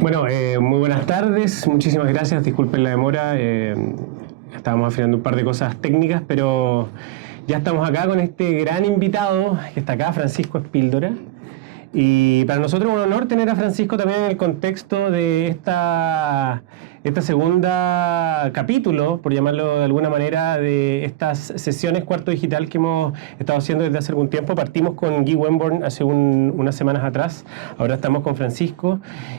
Bueno, muy buenas tardes, muchísimas gracias, disculpen la demora, estábamos afinando un par de cosas técnicas, pero ya estamos acá con este gran invitado que está acá, Francisco Espíldora. Y para nosotros es un honor tener a Francisco también en el contexto de esta segunda capítulo, por llamarlo de alguna manera, de estas sesiones Cuarto Digital que hemos estado haciendo desde hace algún tiempo. Partimos con Guy Wemborn hace unas semanas atrás, ahora estamos con Francisco.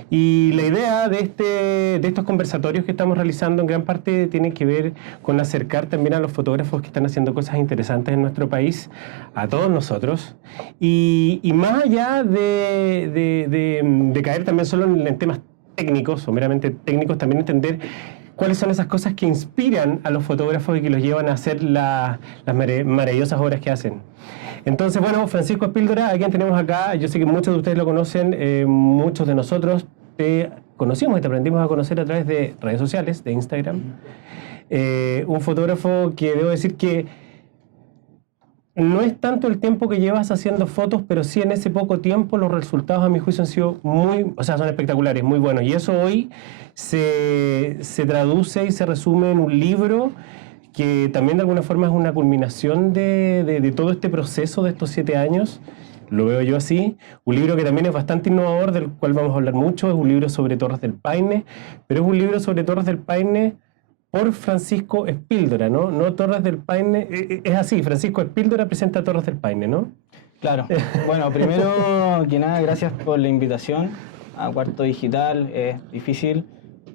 Y la idea de estos conversatorios que estamos realizando en gran parte tiene que ver con acercar también a los fotógrafos que están haciendo cosas interesantes en nuestro país, a todos nosotros. Y más allá de caer también solo en temas técnicos o meramente técnicos, también entender cuáles son esas cosas que inspiran a los fotógrafos y que los llevan a hacer las maravillosas obras que hacen. Entonces, bueno, Francisco Espíldora, a quien tenemos acá, yo sé que muchos de ustedes lo conocen, muchos de nosotros te conocimos y te aprendimos a conocer a través de redes sociales, de Instagram. Un fotógrafo que debo decir que no es tanto el tiempo que llevas haciendo fotos, pero sí en ese poco tiempo los resultados a mi juicio han sido son espectaculares, muy buenos. Y eso hoy se traduce y se resume en un libro que también de alguna forma es una culminación de todo este proceso de estos 7 años. Lo veo yo así. Un libro que también es bastante innovador, del cual vamos a hablar mucho. Es un libro sobre Torres del Paine, pero es un libro sobre Torres del Paine por Francisco Espíldora, ¿no? No Torres del Paine, es así, Francisco Espíldora presenta Torres del Paine, ¿no? Claro. Bueno, primero que nada, gracias por la invitación a Cuarto Digital. Es difícil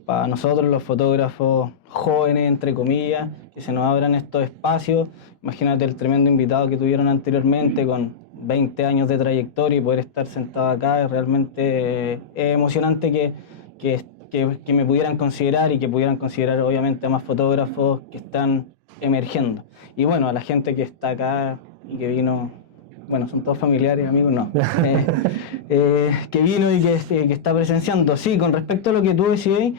para nosotros, los fotógrafos jóvenes, entre comillas, que se nos abran estos espacios. Imagínate el tremendo invitado que tuvieron anteriormente con 20 años de trayectoria y poder estar sentado acá. Es realmente emocionante que me pudieran considerar y que pudieran considerar obviamente a más fotógrafos que están emergiendo. Y bueno, a la gente que está acá y que vino, bueno, son todos familiares, amigos, no, que vino y que está presenciando. Sí, con respecto a lo que tú decías,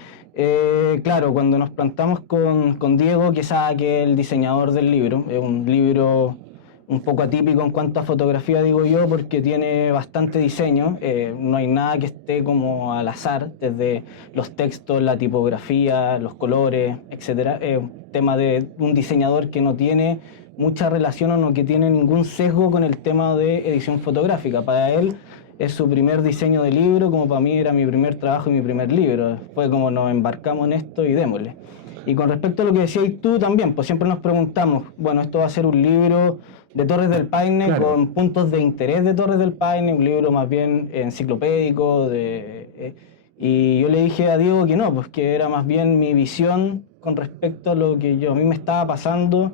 claro, cuando nos plantamos con Diego, que es el diseñador del libro, es un libro un poco atípico en cuanto a fotografía, digo yo, porque tiene bastante diseño, no hay nada que esté como al azar, desde los textos, la tipografía, los colores, etc. Es un tema de un diseñador que no tiene mucha relación o no que tiene ningún sesgo con el tema de edición fotográfica. Para él es su primer diseño de libro, como para mí era mi primer trabajo y mi primer libro. Fue como nos embarcamos en esto y démosle. Y con respecto a lo que decías tú también, pues siempre nos preguntamos, bueno, esto va a ser un libro de Torres del Paine, claro, con puntos de interés de Torres del Paine, un libro más bien enciclopédico. Y yo le dije a Diego que no, pues que era más bien mi visión con respecto a lo que a mí me estaba pasando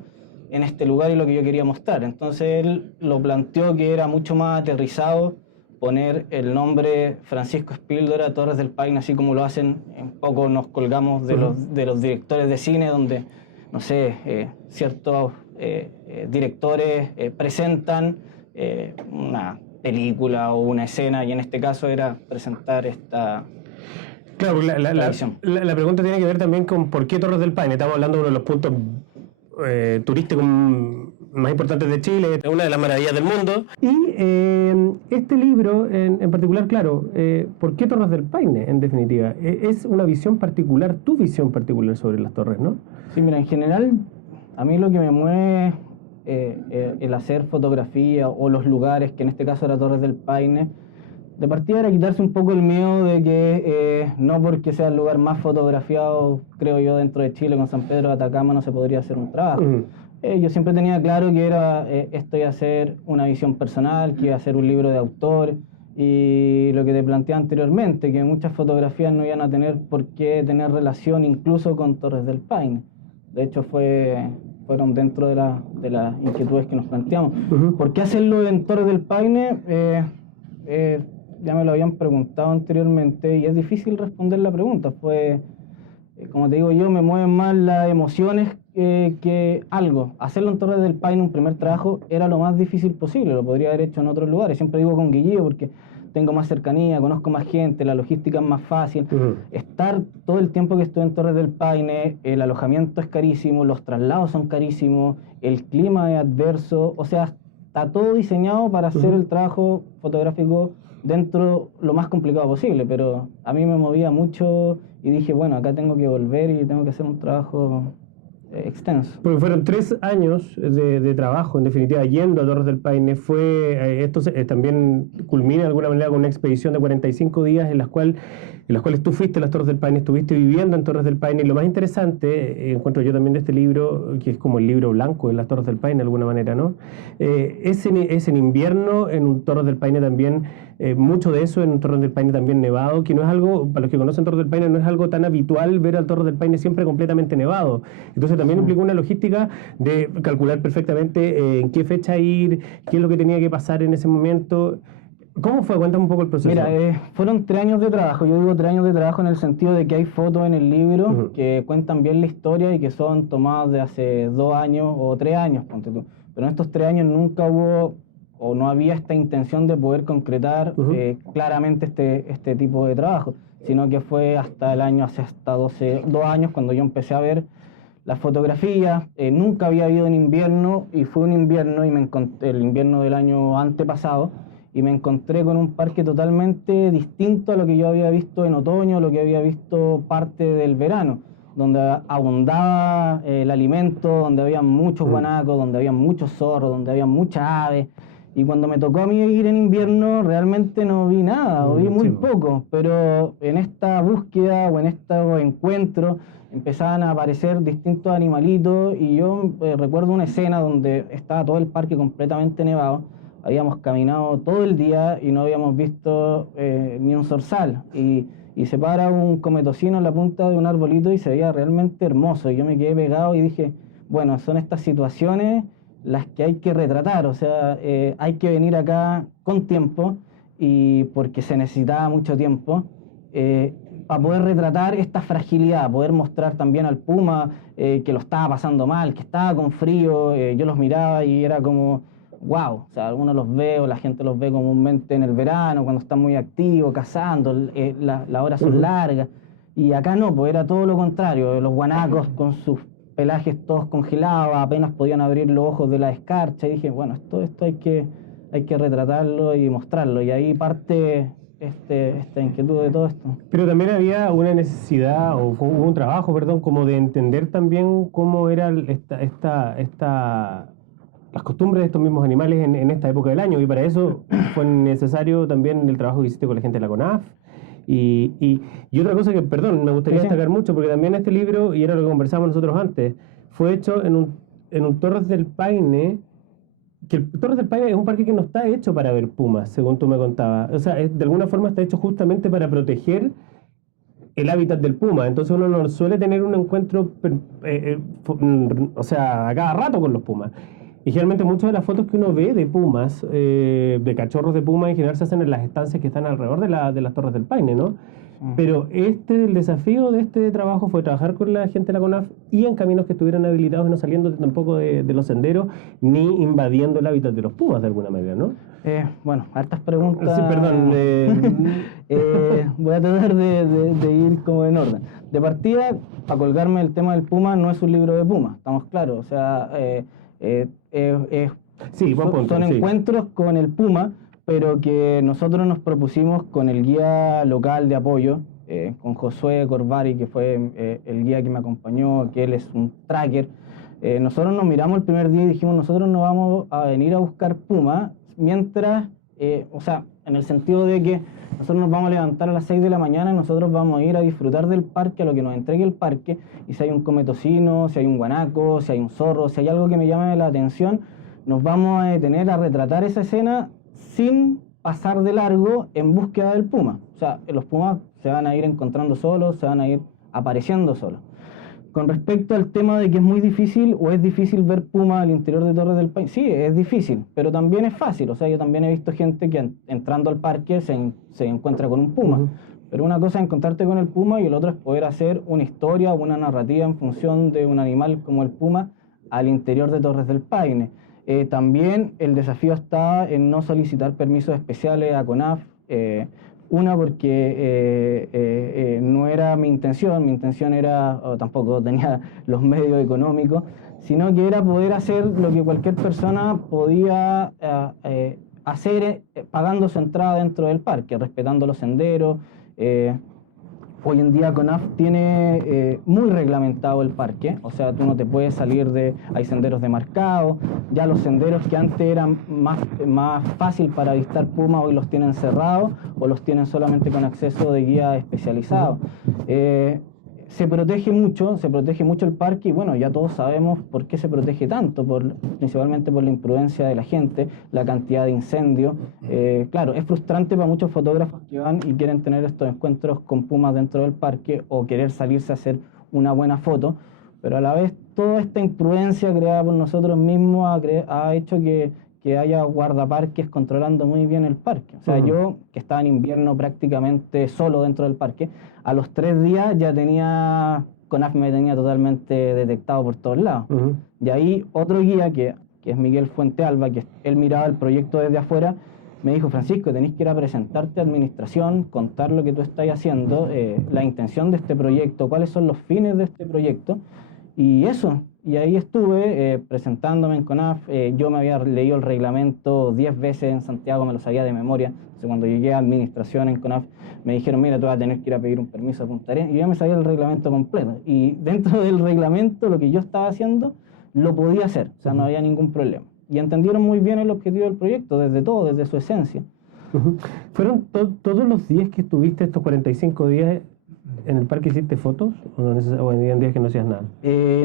en este lugar y lo que yo quería mostrar. Entonces él lo planteó que era mucho más aterrizado poner el nombre Francisco Espíldora, Torres del Paine, así como lo hacen, un poco nos colgamos de los directores de cine, donde, no sé, ciertos directores presentan una película o una escena, y en este caso era presentar esta... Claro, la pregunta tiene que ver también con por qué Torres del Paine. Estamos hablando de uno de los puntos turísticos más importantes de Chile, una de las maravillas del mundo. Y este libro en particular, claro, ¿por qué Torres del Paine, en definitiva? Es una visión particular, tu visión particular sobre las torres, ¿no? Sí, mira, en general, a mí lo que me mueve el hacer fotografía o los lugares, que en este caso era Torres del Paine, de partida era quitarse un poco el miedo de que no porque sea el lugar más fotografiado, creo yo, dentro de Chile, con San Pedro de Atacama, no se podría hacer un trabajo. Yo siempre tenía claro que esto iba a ser una visión personal, que iba a ser un libro de autor, y lo que te planteé anteriormente, que muchas fotografías no iban a tener por qué tener relación incluso con Torres del Paine. De hecho, fueron dentro de las inquietudes que nos planteamos. ¿Por qué hacerlo en Torres del Paine? Ya me lo habían preguntado anteriormente y es difícil responder la pregunta. Como te digo yo, me mueven más las emociones que algo. Hacerlo en Torres del Paine, un primer trabajo, era lo más difícil posible. Lo podría haber hecho en otros lugares. Siempre digo con Guille, porque tengo más cercanía, conozco más gente, la logística es más fácil. Estar todo el tiempo que estuve en Torres del Paine, el alojamiento es carísimo, los traslados son carísimos, el clima es adverso, o sea, está todo diseñado para hacer el trabajo fotográfico dentro lo más complicado posible, pero a mí me movía mucho y dije, bueno, acá tengo que volver y tengo que hacer un trabajo extenso. Porque fueron 3 años de trabajo, en definitiva, yendo a Torres del Paine. Esto también culmina de alguna manera con una expedición de 45 días en las cuales tú fuiste a las Torres del Paine, estuviste viviendo en Torres del Paine. Y lo más interesante, encuentro yo también de este libro, que es como el libro blanco de las Torres del Paine de alguna manera, ¿no? Es en invierno, en un Torres del Paine también, mucho de eso en un Torres del Paine también nevado, que no es algo, para los que conocen Torres del Paine, no es algo tan habitual ver al Torres del Paine siempre completamente nevado. Entonces también implicó una logística de calcular perfectamente en qué fecha ir, qué es lo que tenía que pasar en ese momento. ¿Cómo fue? Cuéntame un poco el proceso. Mira, fueron 3 años de trabajo. Yo digo 3 años de trabajo en el sentido de que hay fotos en el libro que cuentan bien la historia y que son tomadas de hace 2 años o 3 años, ponte tú. Pero en estos 3 años nunca hubo o no había esta intención de poder concretar claramente este tipo de trabajo, sino que fue hasta el año, hace hasta 2 años cuando yo empecé a ver las fotografías. Nunca había ido en invierno y fue un invierno y el invierno del año antepasado, y me encontré con un parque totalmente distinto a lo que yo había visto en otoño, lo que había visto parte del verano, donde abundaba el alimento, donde había muchos guanacos, donde había muchos zorros, donde había muchas aves. Y cuando me tocó a mí ir en invierno, realmente no vi nada, o vi muy poco, pero en esta búsqueda o en este encuentro empezaban a aparecer distintos animalitos y yo recuerdo una escena donde estaba todo el parque completamente nevado. Habíamos caminado todo el día y no habíamos visto ni un zorzal. Y se para un cometocino en la punta de un arbolito y se veía realmente hermoso. Y yo me quedé pegado y dije, bueno, son estas situaciones las que hay que retratar. O sea, hay que venir acá con tiempo, y porque se necesitaba mucho tiempo, para poder retratar esta fragilidad, poder mostrar también al puma que lo estaba pasando mal, que estaba con frío. Yo los miraba y era como... wow, o sea, algunos los veo, la gente los ve comúnmente en el verano, cuando están muy activos, cazando, las horas son largas, y acá no, pues era todo lo contrario, los guanacos con sus pelajes todos congelados, apenas podían abrir los ojos de la escarcha, y dije, bueno, esto hay que retratarlo y mostrarlo, y ahí parte esta inquietud de todo esto. Pero también había una necesidad, o hubo un trabajo, perdón, como de entender también cómo era las costumbres de estos mismos animales en esta época del año, y para eso fue necesario también el trabajo que hiciste con la gente de la CONAF. Y otra cosa que, perdón, me gustaría destacar mucho, porque también este libro, y era lo que conversamos nosotros antes, fue hecho en un Torres del Paine, que el Torres del Paine es un parque que no está hecho para ver pumas, según tú me contabas. O sea, de alguna forma está hecho justamente para proteger el hábitat del puma. Entonces uno no suele tener un encuentro, o sea, a cada rato con los pumas. Y generalmente muchas de las fotos que uno ve de pumas, de cachorros de puma, en general se hacen en las estancias que están alrededor de las Torres del Paine, ¿no? Pero el desafío de este trabajo fue trabajar con la gente de la CONAF y en caminos que estuvieran habilitados y no saliendo tampoco de los senderos ni invadiendo el hábitat de los pumas de alguna manera, ¿no? Bueno, hartas preguntas. Sí, perdón. Voy a tratar de ir como en orden. De partida, para colgarme el tema del puma, no es un libro de puma, estamos claros. O sea, sí, buen punto, son encuentros con el puma, pero que nosotros nos propusimos con el guía local de apoyo, con Josué Corvari, que fue el guía que me acompañó, que él es un tracker. Nosotros nos miramos el primer día y dijimos, nosotros no vamos a venir a buscar puma, mientras, o sea, en el sentido de que nosotros nos vamos a levantar a las 6 de la mañana y nosotros vamos a ir a disfrutar del parque, a lo que nos entregue el parque, y si hay un cometocino, si hay un guanaco, si hay un zorro, si hay algo que me llame la atención, nos vamos a detener a retratar esa escena sin pasar de largo en búsqueda del puma. O sea, los pumas se van a ir encontrando solos, se van a ir apareciendo solos. Con respecto al tema de que es muy difícil o es difícil ver puma al interior de Torres del Paine, sí, es difícil, pero también es fácil. O sea, yo también he visto gente que entrando al parque se encuentra con un puma. Pero una cosa es encontrarte con el puma y el otro es poder hacer una historia o una narrativa en función de un animal como el puma al interior de Torres del Paine. También el desafío está en no solicitar permisos especiales a CONAF Una, porque no era mi intención era, o tampoco tenía los medios económicos, sino que era poder hacer lo que cualquier persona podía hacer pagando su entrada dentro del parque, respetando los senderos. Hoy en día CONAF tiene muy reglamentado el parque, o sea, tú no te puedes salir hay senderos demarcados, ya los senderos que antes eran más fácil para avistar puma hoy los tienen cerrados o los tienen solamente con acceso de guía especializado. Se protege mucho el parque y bueno, ya todos sabemos por qué se protege tanto, principalmente por la imprudencia de la gente, la cantidad de incendios. Claro, es frustrante para muchos fotógrafos que van y quieren tener estos encuentros con pumas dentro del parque o querer salirse a hacer una buena foto, pero a la vez toda esta imprudencia creada por nosotros mismos ha hecho que haya guardaparques controlando muy bien el parque. O sea, yo, que estaba en invierno prácticamente solo dentro del parque, a los 3 días ya CONAF me tenía totalmente detectado por todos lados. Y ahí otro guía, que es Miguel Fuentealba, que él miraba el proyecto desde afuera, me dijo: Francisco, tenés que ir a presentarte a administración, contar lo que tú estás haciendo, la intención de este proyecto, cuáles son los fines de este proyecto, y eso. Y ahí estuve presentándome en CONAF. Yo me había leído el reglamento 10 veces en Santiago, me lo sabía de memoria. Entonces, cuando llegué a administración en CONAF, me dijeron: mira, tú vas a tener que ir a pedir un permiso a Punta Arenas. Y yo ya me sabía el reglamento completo. Y dentro del reglamento, lo que yo estaba haciendo, lo podía hacer. O sea, no había ningún problema. Y entendieron muy bien el objetivo del proyecto, desde su esencia. ¿Fueron todos los días que estuviste, estos 45 días, en el parque, hiciste fotos? ¿O en días que no hacías nada?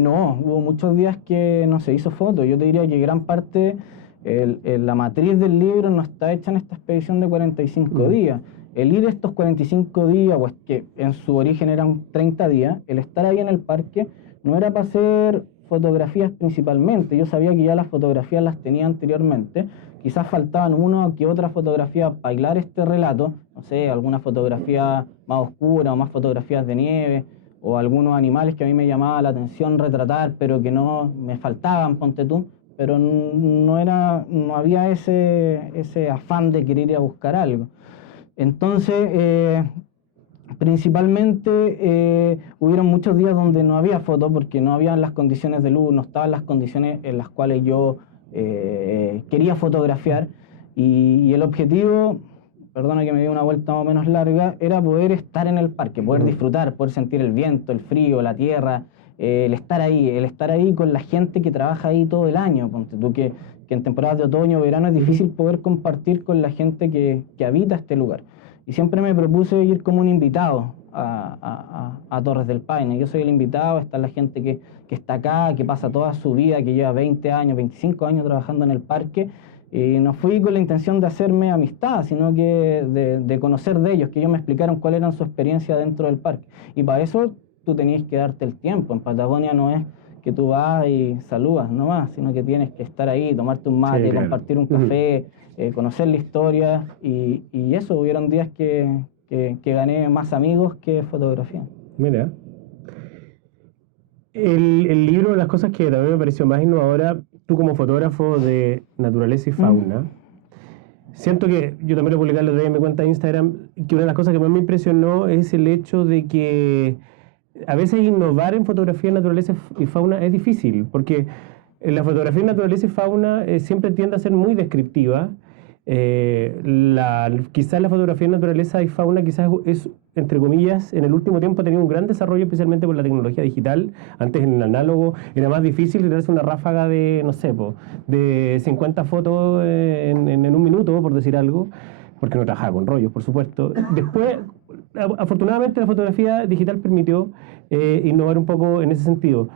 No, hubo muchos días que no se hizo fotos. Yo te diría que gran parte, la matriz del libro no está hecha en esta expedición de 45 días. El ir estos 45 días, pues que en su origen eran 30 días, el estar ahí en el parque no era para hacer fotografías principalmente. Yo sabía que ya las fotografías las tenía anteriormente. Quizás faltaban una que otra fotografía para hilar este relato, no sé, alguna fotografía más oscura o más fotografías de nieve, o algunos animales que a mí me llamaba la atención retratar, pero que no me faltaban, ponte tú, pero no había ese afán de querer ir a buscar algo. Entonces, principalmente hubieron muchos días donde no había fotos porque no habían las condiciones de luz, no estaban las condiciones en las cuales yo quería fotografiar, y el objetivo, perdona que me dio una vuelta más o menos larga, era poder estar en el parque, poder disfrutar, poder sentir el viento, el frío, la tierra, el estar ahí con la gente que trabaja ahí todo el año. Ponte tú que en temporadas de otoño o verano es difícil poder compartir con la gente que habita este lugar. Y siempre me propuse ir como un invitado a Torres del Paine. Yo soy el invitado, está la gente que está acá, que pasa toda su vida, que lleva 20 años, 25 años trabajando en el parque. Y no fui con la intención de hacerme amistad, sino que de conocer de ellos, que ellos me explicaron cuál era su experiencia dentro del parque. Y para eso tú tenías que darte el tiempo. En Patagonia no es que tú vas y saludas nomás, sino que tienes que estar ahí, tomarte un mate, compartir un café, conocer la historia, y eso, hubieron días que gané más amigos que fotografía. Mira. El libro, las cosas que también me pareció más innovadora, tú como fotógrafo de naturaleza y fauna, siento que, yo también lo publiqué el otro día en mi cuenta de Instagram, que una de las cosas que más me impresionó es el hecho de que a veces innovar en fotografía de naturaleza y fauna es difícil, porque la fotografía de naturaleza y fauna siempre tiende a ser muy descriptiva. Quizás la fotografía de naturaleza y fauna quizás es, entre comillas, en el último tiempo ha tenido un gran desarrollo, especialmente por la tecnología digital. Antes, en el análogo era más difícil tirarse una ráfaga de, no sé, de 50 fotos en un minuto, por decir algo, porque no trabajaba con rollos, por supuesto. Después, afortunadamente, la fotografía digital permitió innovar un poco en ese sentido.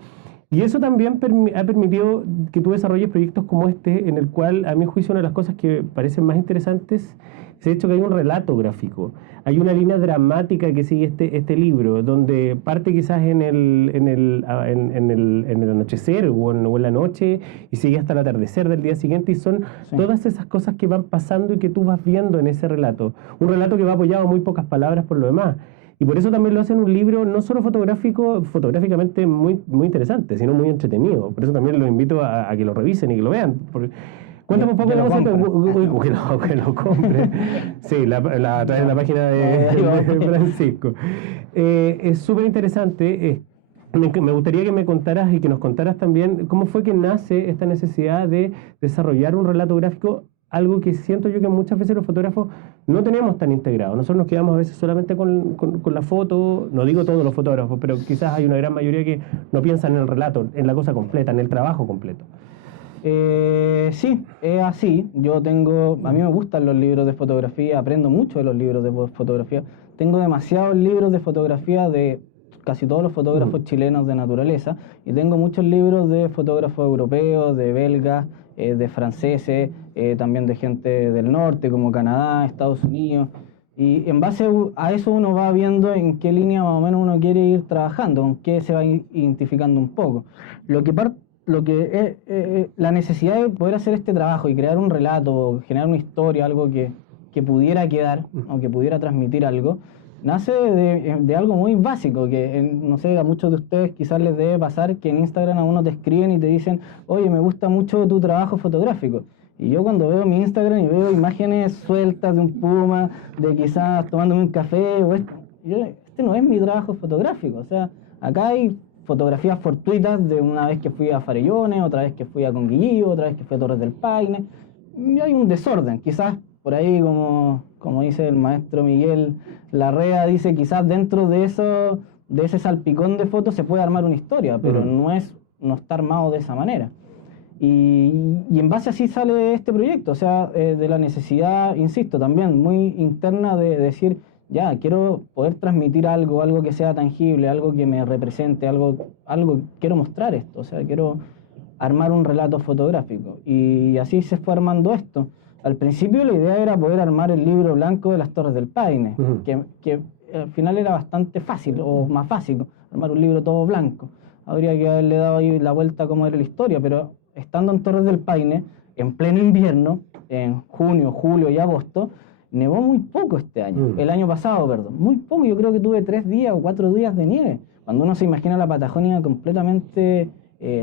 Y eso también ha permitido que tú desarrolles proyectos como este, en el cual, a mi juicio, una de las cosas que parecen más interesantes es el hecho que hay un relato gráfico. Hay una línea dramática que sigue este libro, donde parte quizás en el anochecer o en la noche y sigue hasta el atardecer del día siguiente, y son todas esas cosas que van pasando y que tú vas viendo en ese relato. Un relato que va apoyado a muy pocas palabras por lo demás. Y por eso también lo hacen un libro no solo fotográficamente muy, muy interesante, sino muy entretenido. Por eso también los invito a que lo revisen y que lo vean. Cuéntame un poco que de lo la compre. que lo compre. Sí, a través de la página de Francisco. Es súper interesante. Me gustaría que me contaras y que nos contaras también cómo fue que nace esta necesidad de desarrollar un relato gráfico, algo que siento yo que muchas veces los fotógrafos no tenemos tan integrado. Nosotros nos quedamos a veces solamente con la foto, no digo todos los fotógrafos, pero quizás hay una gran mayoría que no piensan en el relato, en la cosa completa, en el trabajo completo. Sí, es así. A mí me gustan los libros de fotografía, aprendo mucho de los libros de fotografía. Tengo demasiados libros de fotografía de casi todos los fotógrafos chilenos de naturaleza y tengo muchos libros de fotógrafos europeos, de belgas, de franceses, también de gente del norte como Canadá, Estados Unidos. Y en base a eso uno va viendo en qué línea más o menos uno quiere ir trabajando, con qué se va identificando un poco. La necesidad de poder hacer este trabajo y crear un relato, generar una historia, algo que pudiera quedar o que pudiera transmitir algo, nace de algo muy básico, no sé, a muchos de ustedes quizás les debe pasar que en Instagram a uno te escriben y te dicen, oye, me gusta mucho tu trabajo fotográfico. Y yo cuando veo mi Instagram y veo imágenes sueltas de un puma, de quizás tomándome un café, este no es mi trabajo fotográfico. O sea, acá hay fotografías fortuitas de una vez que fui a Farellones, otra vez que fui a Conguillío, otra vez que fui a Torres del Paine. Y hay un desorden, quizás por ahí, como dice el maestro Miguel Larrea, dice quizás dentro de ese salpicón de fotos se puede armar una historia, pero no está armado de esa manera. Y en base así sale este proyecto, o sea, de la necesidad, insisto, también muy interna de decir, ya, quiero poder transmitir algo que sea tangible, algo que me represente, quiero mostrar esto, o sea, quiero armar un relato fotográfico. Y así se fue armando esto. Al principio la idea era poder armar el libro blanco de las Torres del Paine, que al final era bastante fácil, o más fácil, armar un libro todo blanco. Habría que haberle dado ahí la vuelta a cómo era la historia, pero estando en Torres del Paine, en pleno invierno, en junio, julio y agosto, nevó muy poco este año, el año pasado, perdón, muy poco. Yo creo que tuve 3 días o 4 días de nieve, cuando uno se imagina la Patagonia completamente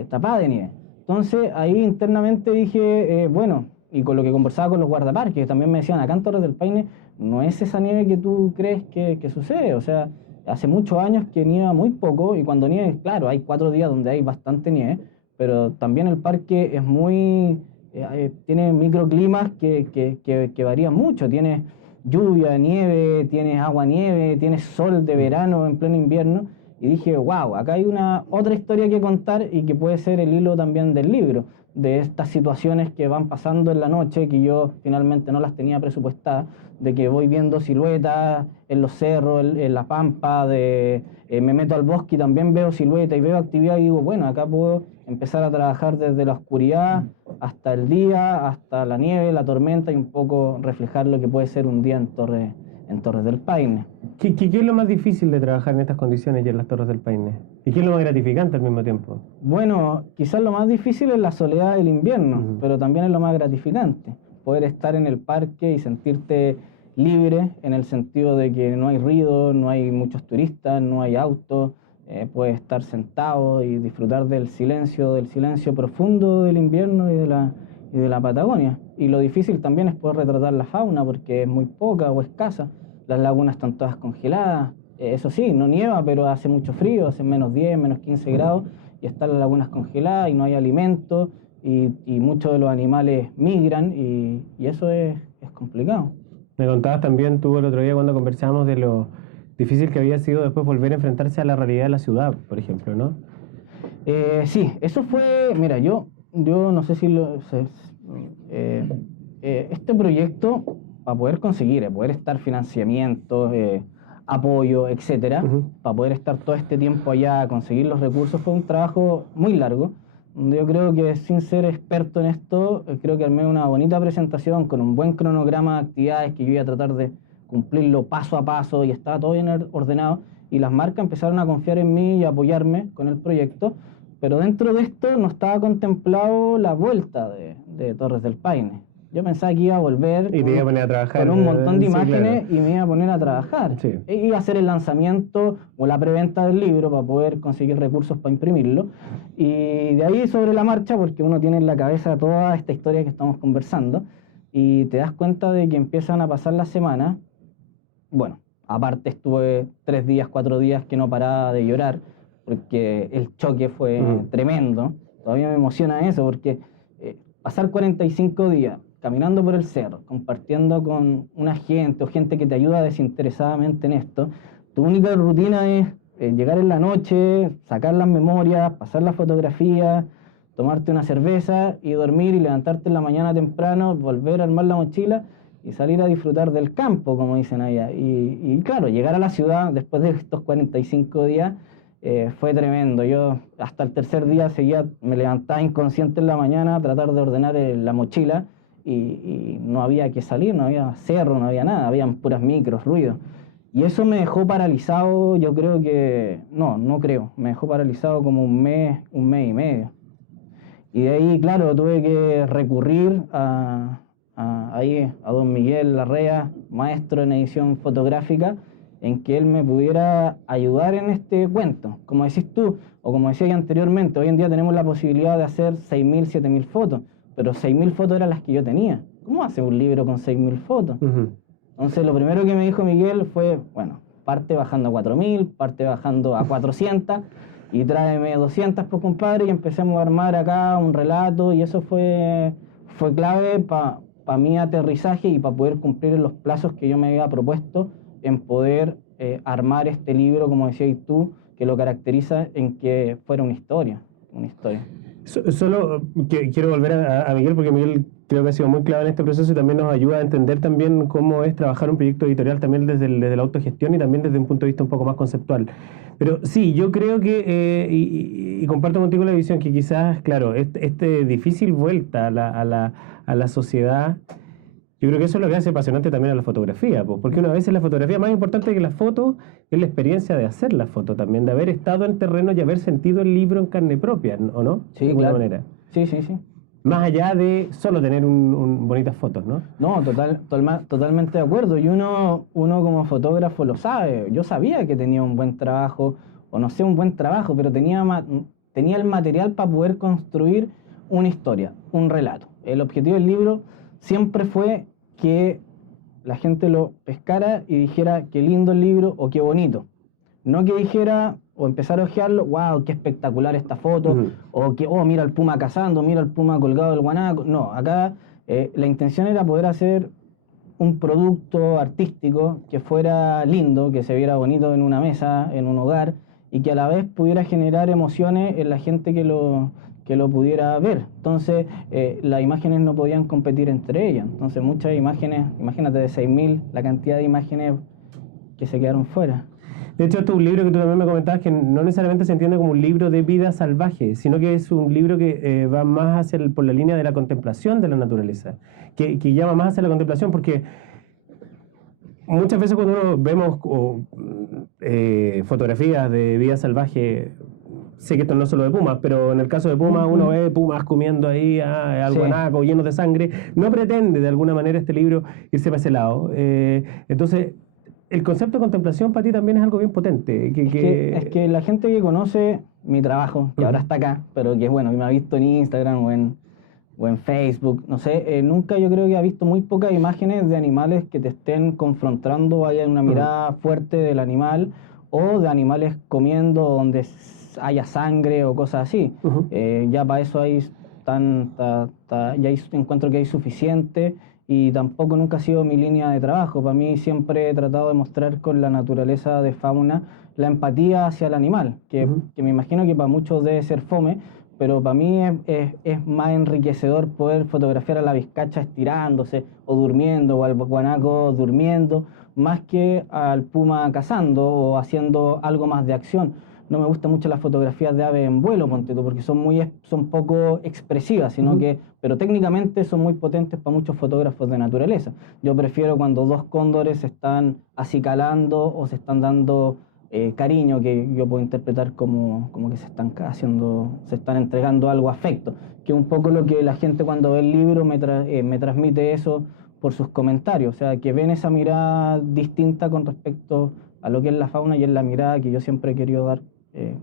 tapada de nieve. Entonces ahí internamente dije, bueno, y con lo que conversaba con los guardaparques, que también me decían, acá en Torres del Paine no es esa nieve que tú crees que sucede, o sea, hace muchos años que nieva muy poco, y cuando nieve, claro, hay 4 días donde hay bastante nieve, pero también el parque es tiene microclimas que varían mucho. Tienes lluvia, nieve, tienes agua-nieve, tienes sol de verano en pleno invierno. Y dije, wow, acá hay otra historia que contar y que puede ser el hilo también del libro, de estas situaciones que van pasando en la noche, que yo finalmente no las tenía presupuestadas, de que voy viendo siluetas en los cerros, en la pampa, me meto al bosque y también veo siluetas y veo actividad y digo, bueno, acá puedo empezar a trabajar desde la oscuridad hasta el día, hasta la nieve, la tormenta y un poco reflejar lo que puede ser un día en Torres del Paine. ¿Qué es lo más difícil de trabajar en estas condiciones y en las Torres del Paine? ¿Y qué es lo más gratificante al mismo tiempo? Bueno, quizás lo más difícil es la soledad del invierno, pero también es lo más gratificante. Poder estar en el parque y sentirte libre en el sentido de que no hay ruido, no hay muchos turistas, no hay autos, puedes estar sentado y disfrutar del silencio profundo del invierno y de la Patagonia. Y lo difícil también es poder retratar la fauna porque es muy poca o escasa. Las lagunas están todas congeladas. Eso sí, no nieva, pero hace mucho frío, hace menos 10, menos 15 grados y están las lagunas congeladas y no hay alimento y muchos de los animales migran y eso es complicado. Me contabas también tú el otro día cuando conversábamos de lo difícil que había sido después volver a enfrentarse a la realidad de la ciudad, por ejemplo, ¿no? Sí, eso fue, mira, yo no sé si este proyecto, para poder conseguir, poder estar financiamiento, apoyo, etcétera, para poder estar todo este tiempo allá, conseguir los recursos, fue un trabajo muy largo. Yo creo que sin ser experto en esto, creo que armé una bonita presentación con un buen cronograma de actividades que yo iba a tratar de cumplirlo paso a paso y estaba todo bien ordenado y las marcas empezaron a confiar en mí y a apoyarme con el proyecto, pero dentro de esto no estaba contemplado la vuelta de Torres del Paine. Yo pensaba que iba a volver y te iba a poner a trabajar, con un montón de sí, imágenes claro. y me iba a poner a trabajar. Sí. Iba a hacer el lanzamiento o la preventa del libro para poder conseguir recursos para imprimirlo. Y de ahí sobre la marcha, porque uno tiene en la cabeza toda esta historia que estamos conversando, y te das cuenta de que empiezan a pasar las semanas. Bueno, aparte estuve 3 días, 4 días que no paraba de llorar, porque el choque fue tremendo. Todavía me emociona eso, porque pasar 45 días caminando por el cerro, compartiendo con una gente o gente que te ayuda desinteresadamente en esto, tu única rutina es llegar en la noche, sacar las memorias, pasar las fotografías, tomarte una cerveza y dormir y levantarte en la mañana temprano, volver a armar la mochila y salir a disfrutar del campo, como dicen allá. Y claro, llegar a la ciudad después de estos 45 días fue tremendo. Yo hasta el tercer día me levantaba inconsciente en la mañana a tratar de ordenar la mochila y no había que salir, no había cerro, no había nada, habían puras micros, ruidos. Y eso me dejó paralizado, yo creo que, no creo, me dejó paralizado como un mes y medio. Y de ahí, claro, tuve que recurrir a don Miguel Larrea, maestro en edición fotográfica, en que él me pudiera ayudar en este cuento. Como decís tú, o como decía yo anteriormente, hoy en día tenemos la posibilidad de hacer 6.000, 7.000 fotos, pero 6.000 fotos eran las que yo tenía. ¿Cómo hace un libro con 6.000 fotos? Entonces lo primero que me dijo Miguel fue, bueno, parte bajando a 4.000, parte bajando a 400 y tráeme 200, pues compadre, y empecemos a armar acá un relato y eso fue clave para mi aterrizaje y para poder cumplir los plazos que yo me había propuesto en poder armar este libro, como decías tú, que lo caracteriza en que fuera una historia. Solo quiero volver a Miguel, porque Miguel creo que ha sido muy clave en este proceso y también nos ayuda a entender también cómo es trabajar un proyecto editorial también desde la autogestión y también desde un punto de vista un poco más conceptual. Pero sí, yo creo que, y comparto contigo la visión, que quizás, claro, este difícil vuelta a la sociedad, yo creo que eso es lo que hace apasionante también a la fotografía, porque una vez la fotografía más importante que la foto es la experiencia de hacer la foto también, de haber estado en terreno y haber sentido el libro en carne propia, ¿o no? Sí, de alguna claro. manera. Sí. Más allá de solo tener bonitas fotos, ¿no? No, totalmente de acuerdo. Y uno como fotógrafo lo sabe. Yo sabía que tenía un buen trabajo, o no sé, un buen trabajo, pero tenía el material para poder construir una historia, un relato. El objetivo del libro siempre fue que la gente lo pescara y dijera qué lindo el libro o qué bonito. No que dijera o empezar a ojearlo, wow, qué espectacular esta foto, o que, oh, mira el puma cazando, mira el puma colgado del guanaco. No, acá la intención era poder hacer un producto artístico que fuera lindo, que se viera bonito en una mesa, en un hogar, y que a la vez pudiera generar emociones en la gente que lo pudiera ver. Entonces, las imágenes no podían competir entre ellas. Entonces, muchas imágenes, imagínate de 6.000, la cantidad de imágenes que se quedaron fuera. De hecho, este es un libro que tú también me comentabas que no necesariamente se entiende como un libro de vida salvaje, sino que es un libro que va más por la línea de la contemplación de la naturaleza, que llama más hacia la contemplación, porque muchas veces cuando uno vemos fotografías de vida salvaje, sé que esto no es solo de pumas, pero en el caso de pumas uno ve pumas comiendo ahí al guanaco llenos de sangre. No pretende de alguna manera este libro irse para ese lado. Entonces, el concepto de contemplación para ti también es algo bien potente. Es que la gente que conoce mi trabajo, que ahora está acá, pero que bueno, que me ha visto en Instagram o en Facebook, no sé, nunca yo creo que ha visto muy pocas imágenes de animales que te estén confrontando, haya una mirada fuerte del animal, o de animales comiendo donde haya sangre o cosas así. Ya para eso encuentro que hay suficiente. Y tampoco nunca ha sido mi línea de trabajo. Para mí siempre he tratado de mostrar con la naturaleza de fauna la empatía hacia el animal, que me imagino que para muchos debe ser fome, pero para mí es más enriquecedor poder fotografiar a la vizcacha estirándose o durmiendo, o al guanaco durmiendo, más que al puma cazando o haciendo algo más de acción. No me gustan mucho las fotografías de aves en vuelo, ponte tú, porque son poco expresivas, sino pero técnicamente son muy potentes para muchos fotógrafos de naturaleza. Yo prefiero cuando 2 cóndores se están acicalando o se están dando cariño, que yo puedo interpretar como que se están entregando algo afecto, que es un poco lo que la gente cuando ve el libro me transmite eso por sus comentarios, o sea, que ven esa mirada distinta con respecto a lo que es la fauna y es la mirada que yo siempre he querido dar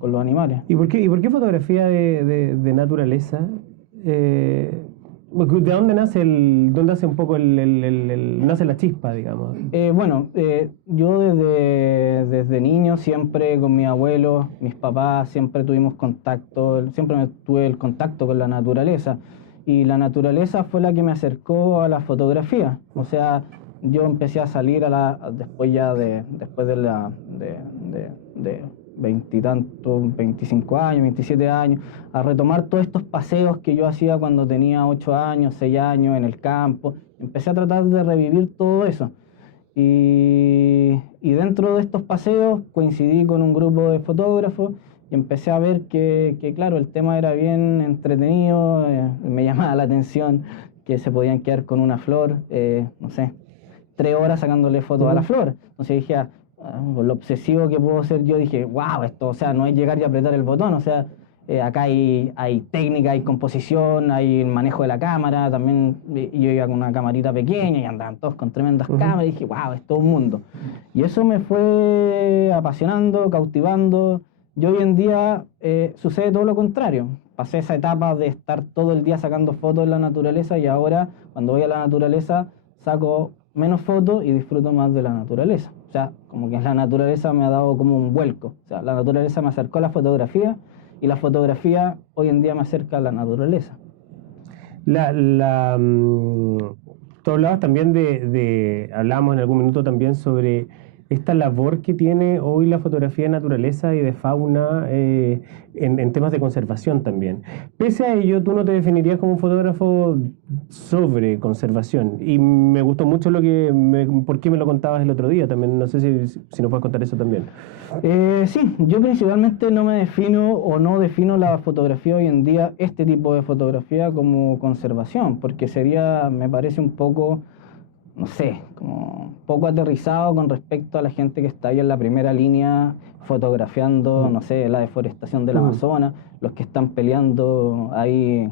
con los animales. Y por qué fotografía de naturaleza? ¿De dónde nace dónde hace un poco nace la chispa, digamos? Yo desde niño siempre con mi abuelo, mis papás, siempre tuvimos contacto, siempre tuve el contacto con la naturaleza. Y la naturaleza fue la que me acercó a la fotografía. O sea, yo empecé a salir después de veintitantos, 25 años, 27 años, a retomar todos estos paseos que yo hacía cuando tenía 8 años, 6 años en el campo. Empecé a tratar de revivir todo eso. Y dentro de estos paseos coincidí con un grupo de fotógrafos y empecé a ver que claro, el tema era bien entretenido, me llamaba la atención que se podían quedar con una flor, no sé, 3 horas sacándole fotos a la flor. Entonces dije, con lo obsesivo que puedo ser yo, dije, wow, esto, o sea, no es llegar y apretar el botón, o sea, acá hay técnica, hay composición, hay manejo de la cámara, también yo iba con una camarita pequeña y andaban todos con tremendas cámaras, y dije, wow, es todo un mundo. Y eso me fue apasionando, cautivando. Y hoy en día sucede todo lo contrario. Pasé esa etapa de estar todo el día sacando fotos en la naturaleza y ahora, cuando voy a la naturaleza, saco menos fotos y disfruto más de la naturaleza. O sea, como que la naturaleza me ha dado como un vuelco. O sea, la naturaleza me acercó a la fotografía y la fotografía hoy en día me acerca a la naturaleza. Tú hablabas también hablábamos en algún minuto también sobre esta labor que tiene hoy la fotografía de naturaleza y de fauna en temas de conservación también. Pese a ello, tú no te definirías como un fotógrafo sobre conservación. Y me gustó mucho por qué me lo contabas el otro día también. No sé si nos puedes contar eso también. Sí, yo principalmente no me defino o no defino la fotografía hoy en día, este tipo de fotografía, como conservación, porque sería, me parece un poco, no sé, como poco aterrizado con respecto a la gente que está ahí en la primera línea fotografiando, no sé, la deforestación del Amazonas, los que están peleando ahí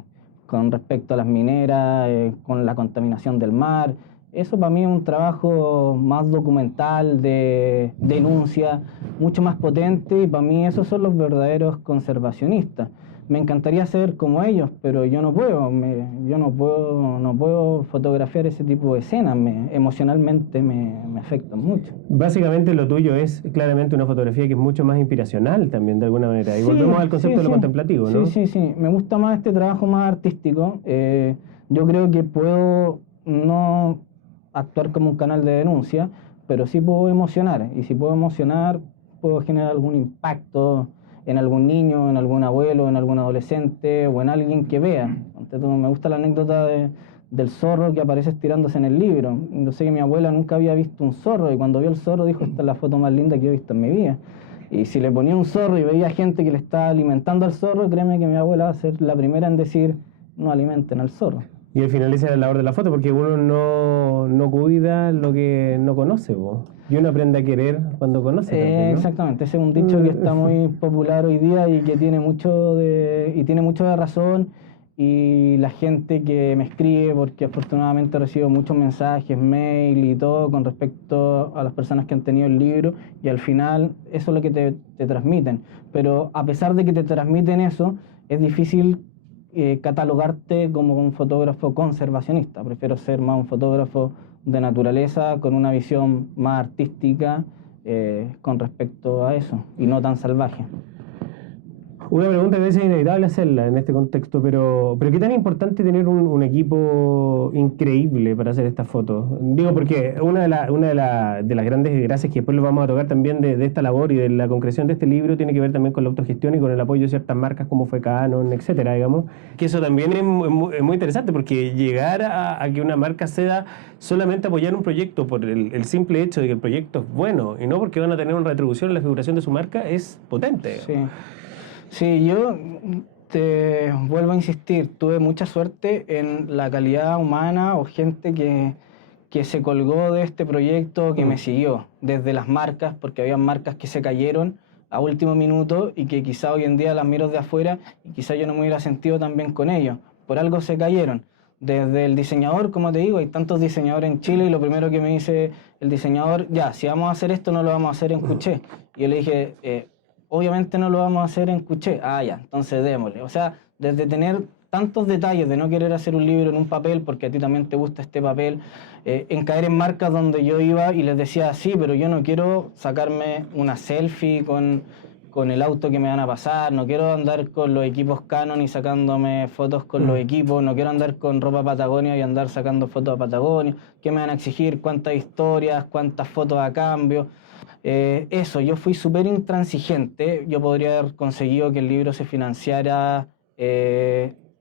con respecto a las mineras, con la contaminación del mar. Eso para mí es un trabajo más documental, de denuncia, mucho más potente, y para mí esos son los verdaderos conservacionistas. Me encantaría ser como ellos, pero yo no puedo, no puedo fotografiar ese tipo de escenas, emocionalmente me afectan mucho. Básicamente lo tuyo es claramente una fotografía que es mucho más inspiracional también, de alguna manera. Y volvemos al concepto de lo contemplativo, ¿no? Sí, me gusta más este trabajo más artístico. Yo creo que puedo no actuar como un canal de denuncia, pero sí puedo emocionar, y si puedo emocionar, puedo generar algún impacto en algún niño, en algún abuelo, en algún adolescente o en alguien que vea. Me gusta la anécdota del zorro que aparece estirándose en el libro. Yo sé que mi abuela nunca había visto un zorro y cuando vio el zorro dijo, esta es la foto más linda que he visto en mi vida. Y si le ponía un zorro y veía gente que le estaba alimentando al zorro, créeme que mi abuela va a ser la primera en decir, no alimenten al zorro. Y al final esa es la labor de la foto, porque uno no cuida lo que no conoce, ¿no? Y uno aprende a querer cuando conoce. También, ¿no? Exactamente, ese es un dicho que está muy popular hoy día y que tiene mucho de razón. Y la gente que me escribe, porque afortunadamente recibo muchos mensajes, mail y todo con respecto a las personas que han tenido el libro, y al final eso es lo que te transmiten. Pero a pesar de que te transmiten eso, es difícil catalogarte como un fotógrafo conservacionista. Prefiero ser más un fotógrafo de naturaleza con una visión más artística con respecto a eso y no tan salvaje. Una pregunta que a veces es inevitable hacerla en este contexto, pero ¿qué tan importante tener un equipo increíble para hacer estas fotos? Digo, porque una de las grandes gracias que después lo vamos a tocar también de esta labor y de la concreción de este libro tiene que ver también con la autogestión y con el apoyo de ciertas marcas como fue Canon, etcétera, digamos. Que eso también es muy interesante, porque llegar a que una marca ceda solamente apoyar un proyecto por el simple hecho de que el proyecto es bueno y no porque van a tener una retribución en la figuración de su marca es potente. Sí, yo te vuelvo a insistir, tuve mucha suerte en la calidad humana o gente que que se colgó de este proyecto, que me siguió, desde las marcas, porque había marcas que se cayeron a último minuto y que quizá hoy en día las miro de afuera y quizá yo no me hubiera sentido tan bien con ellos. Por algo se cayeron. Desde el diseñador, como te digo, hay tantos diseñadores en Chile y lo primero que me dice el diseñador, ya, si vamos a hacer esto no lo vamos a hacer en Cuché. Y yo le dije, obviamente no lo vamos a hacer en Cuché. Ah, ya, entonces démosle. O sea, desde tener tantos detalles de no querer hacer un libro en un papel porque a ti también te gusta este papel, en caer en marcas donde yo iba y les decía, sí, pero yo no quiero sacarme una selfie con el auto que me van a pasar, no quiero andar con los equipos Canon y sacándome fotos con los equipos, no quiero andar con ropa Patagonia y andar sacando fotos a Patagonia, ¿qué me van a exigir? ¿Cuántas historias? ¿Cuántas fotos a cambio? Eso, yo fui súper intransigente, yo podría haber conseguido que el libro se financiara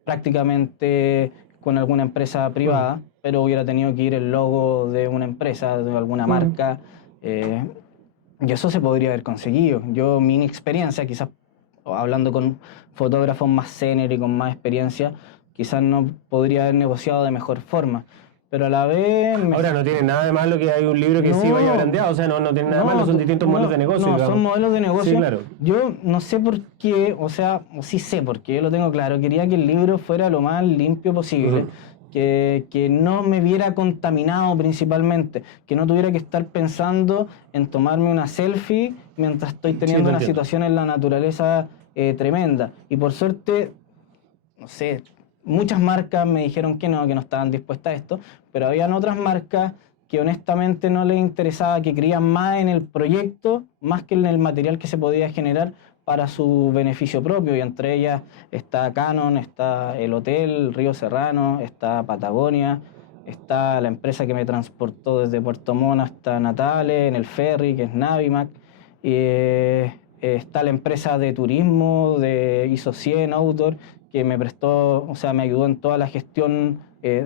prácticamente con alguna empresa privada, pero hubiera tenido que ir el logo de una empresa, de alguna marca, y eso se podría haber conseguido. Yo, mi inexperiencia, quizás hablando con fotógrafos más senior y con más experiencia, quizás no podría haber negociado de mejor forma. Pero a la vez... Ahora, no tiene nada de malo que hay un libro que sí vaya brandeado, o sea, no tiene nada de malo, son distintos modelos de negocio. No, digamos. son modelos de negocio. Sí, claro. Yo no sé por qué, o sea, sí sé por qué, yo lo tengo claro, quería que el libro fuera lo más limpio posible, que no me viera contaminado principalmente, que no tuviera que estar pensando en tomarme una selfie mientras estoy teniendo una situación en la naturaleza tremenda. Y por suerte, no sé, muchas marcas me dijeron que no estaban dispuestas a esto, pero habían otras marcas que honestamente no les interesaba, que creían más en el proyecto, más que en el material que se podía generar para su beneficio propio, y entre ellas está Canon, está el hotel Río Serrano, está Patagonia, está la empresa que me transportó desde Puerto Montt hasta Natales, en el ferry, que es Navimac, está la empresa de turismo de ISO 100 Outdoor, que me prestó, o sea, me ayudó en toda la gestión,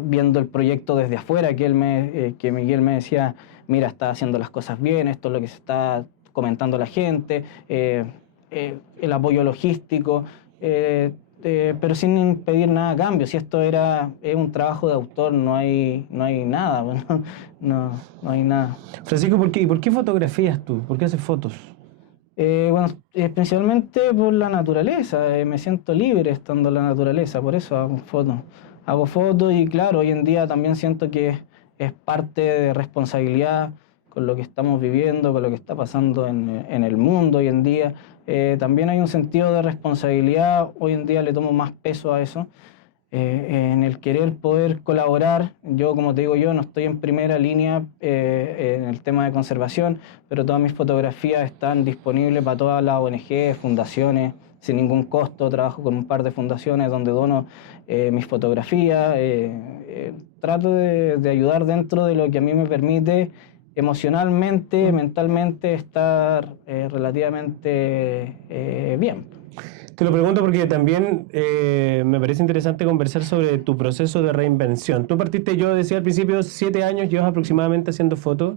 viendo el proyecto desde afuera, que Miguel me decía, mira, está haciendo las cosas bien, esto es lo que se está comentando la gente, el apoyo logístico, pero sin pedir nada a cambio. Si esto es un trabajo de autor, no hay nada, no hay nada. Francisco, ¿por qué fotografías tú? ¿Por qué haces fotos? Bueno, principalmente por la naturaleza, me siento libre estando en la naturaleza, por eso hago fotos. Hago fotos y claro, hoy en día también siento que es parte de responsabilidad con lo que estamos viviendo, con lo que está pasando en el mundo hoy en día. También hay un sentido de responsabilidad, hoy en día le tomo más peso a eso, en el querer poder colaborar. Yo, como te digo, yo no estoy en primera línea en el tema de conservación, pero todas mis fotografías están disponibles para todas las ONG, fundaciones, sin ningún costo. Trabajo con un par de fundaciones donde dono mis fotografías. Trato de ayudar dentro de lo que a mí me permite emocionalmente, mentalmente estar relativamente bien. Te lo pregunto porque también me parece interesante conversar sobre tu proceso de reinvención. Tú partiste, yo decía al principio, 7 años llevas aproximadamente haciendo fotos.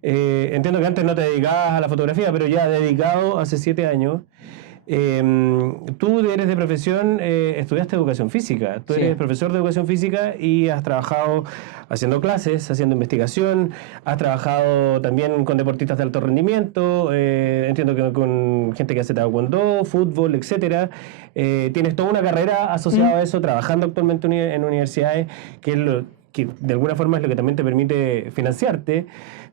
Entiendo que antes no te dedicabas a la fotografía, pero ya dedicado hace 7 años. Tú eres de profesión, estudiaste educación física, tú eres profesor de educación física y has trabajado haciendo clases, haciendo investigación, has trabajado también con deportistas de alto rendimiento, entiendo que con gente que hace taekwondo, fútbol, etcétera. Tienes toda una carrera asociada a eso, trabajando actualmente en universidades, que de alguna forma es lo que también te permite financiarte.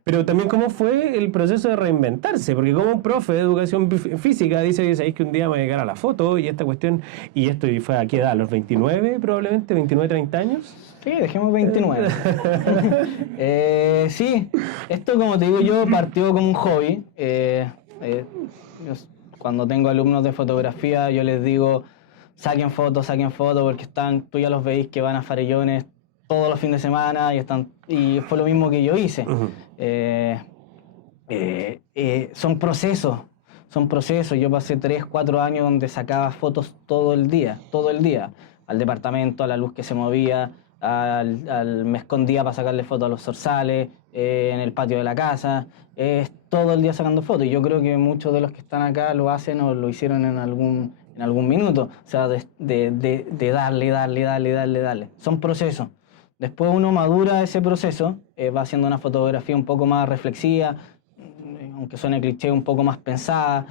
Pero también cómo fue el proceso de reinventarse, porque como un profe de educación física dice, sabéis que un día me voy a llegar a la foto y esta cuestión, y esto fue a qué edad, a los 29 probablemente, 29, 30 años. Sí, dejemos 29. Sí, esto como te digo yo partió como un hobby. Cuando tengo alumnos de fotografía yo les digo, saquen fotos, porque tú ya los veis que van a farellones todos los fines de semana y fue lo mismo que yo hice. Son procesos. Yo pasé 3, 4 años donde sacaba fotos todo el día, al departamento, a la luz que se movía, me escondía para sacarle fotos a los zorzales, en el patio de la casa, todo el día sacando fotos. Y yo creo que muchos de los que están acá lo hacen o lo hicieron en algún minuto, o sea, de darle. Son procesos. Después uno madura ese proceso, va haciendo una fotografía un poco más reflexiva, aunque suene cliché, un poco más pensada.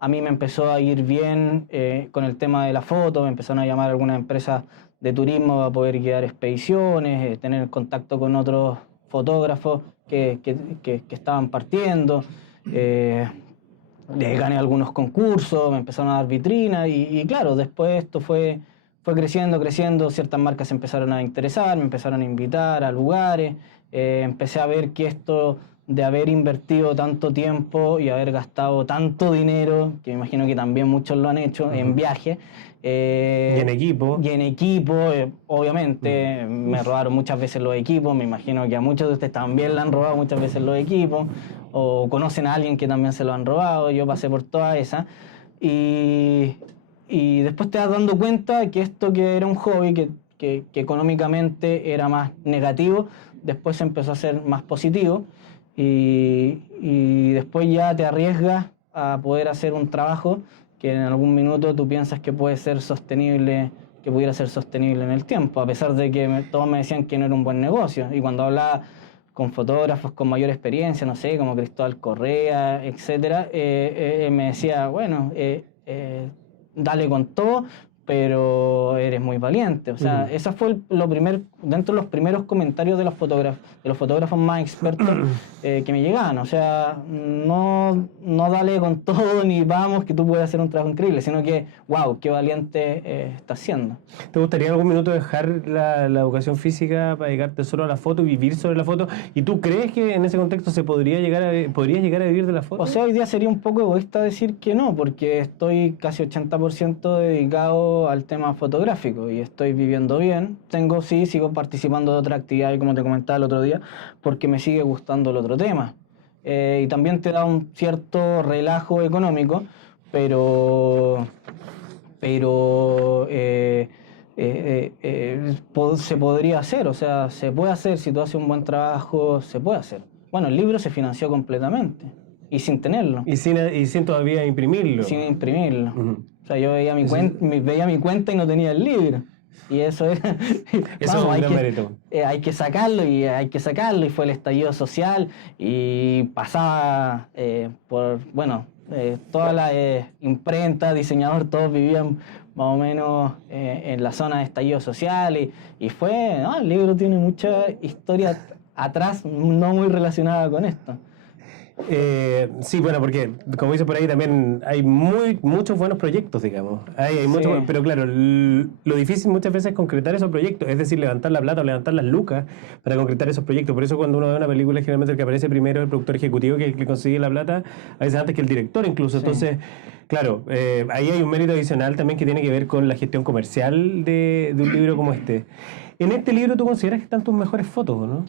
A mí me empezó a ir bien con el tema de la foto, me empezaron a llamar algunas empresas de turismo para poder guiar expediciones, tener contacto con otros fotógrafos que estaban partiendo. Gané algunos concursos, me empezaron a dar vitrinas y claro, después esto fue creciendo, ciertas marcas se empezaron a interesar, me empezaron a invitar a lugares, empecé a ver que esto de haber invertido tanto tiempo y haber gastado tanto dinero, que me imagino que también muchos lo han hecho, en viajes. Y en equipo. Y en equipo, obviamente, me robaron muchas veces los equipos, me imagino que a muchos de ustedes también le han robado muchas veces los equipos, o conocen a alguien que también se lo han robado, yo pasé por todas esas. Y después te vas dando cuenta que esto que era un hobby, que económicamente era más negativo, después empezó a ser más positivo. Y después ya te arriesgas a poder hacer un trabajo que en algún minuto tú piensas que puede ser sostenible, que pudiera ser sostenible en el tiempo, a pesar de que todos me decían que no era un buen negocio. Y cuando hablaba con fotógrafos con mayor experiencia, no sé, como Cristóbal Correa, etcétera, me decía, bueno, dale con todo, pero eres muy valiente. O sea, esa fue dentro de los primeros comentarios de los fotógrafos más expertos que me llegaban. O sea, no dale con todo ni vamos que tú puedes hacer un trabajo increíble, sino que, wow, qué valiente estás siendo. ¿Te gustaría en algún minuto dejar la educación física para dedicarte solo a la foto y vivir sobre la foto? ¿Y tú crees que en ese contexto podrías llegar a vivir de la foto? O sea, hoy día sería un poco egoísta decir que no, porque estoy casi 80% dedicado al tema fotográfico y estoy viviendo bien. Sigo participando de otra actividad, como te comentaba el otro día, porque me sigue gustando el otro tema. Y también te da un cierto relajo económico, pero se podría hacer, o sea, se puede hacer, si tú haces un buen trabajo, se puede hacer. Bueno, el libro se financió completamente y sin tenerlo. Y sin todavía imprimirlo. Sin imprimirlo. O sea, yo veía mi cuenta y no tenía el libro. Y eso es... Eso es un gran mérito. Hay que sacarlo y fue el estallido social y pasaba por, bueno, todas las imprentas, diseñadores, todos vivían más o menos en la zona de estallido social y fue, el libro tiene mucha historia atrás no muy relacionada con esto. Sí, bueno, porque como dice por ahí también hay muchos buenos proyectos, digamos. Hay muchos, pero claro, lo difícil muchas veces es concretar esos proyectos, es decir, levantar la plata o levantar las lucas para concretar esos proyectos. Por eso cuando uno ve una película, generalmente el que aparece primero es el productor ejecutivo, que es el que consigue la plata, a veces antes que el director incluso. Sí. Entonces, claro, ahí hay un mérito adicional también que tiene que ver con la gestión comercial de un libro como este. En este libro tú consideras que están tus mejores fotos, ¿no?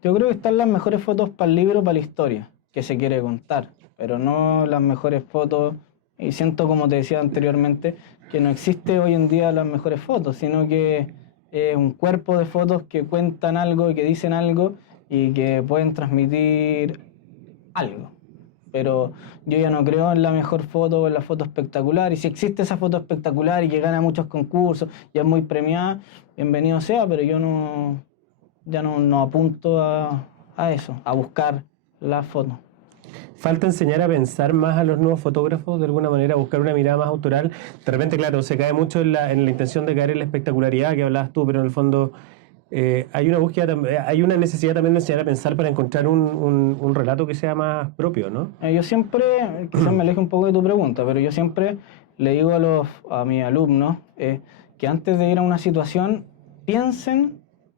Yo creo que están las mejores fotos para el libro, para la historia que se quiere contar, pero no las mejores fotos, y siento, como te decía anteriormente, que no existe hoy en día las mejores fotos, sino que es un cuerpo de fotos que cuentan algo y que dicen algo y que pueden transmitir algo. Pero yo ya no creo en la mejor foto o en la foto espectacular, y si existe esa foto espectacular y que gana muchos concursos y es muy premiada, bienvenido sea, pero yo ya no apunto a eso, a buscar la foto. Falta enseñar a pensar más a los nuevos fotógrafos, de alguna manera, buscar una mirada más autoral. De repente, claro, se cae mucho en la intención de caer en la espectacularidad que hablabas tú, pero en el fondo hay una búsqueda, hay una necesidad también de enseñar a pensar para encontrar un relato que sea más propio, ¿no? Yo siempre, quizás me aleje un poco de tu pregunta, pero yo siempre le digo a mis alumnos que antes de ir a una situación,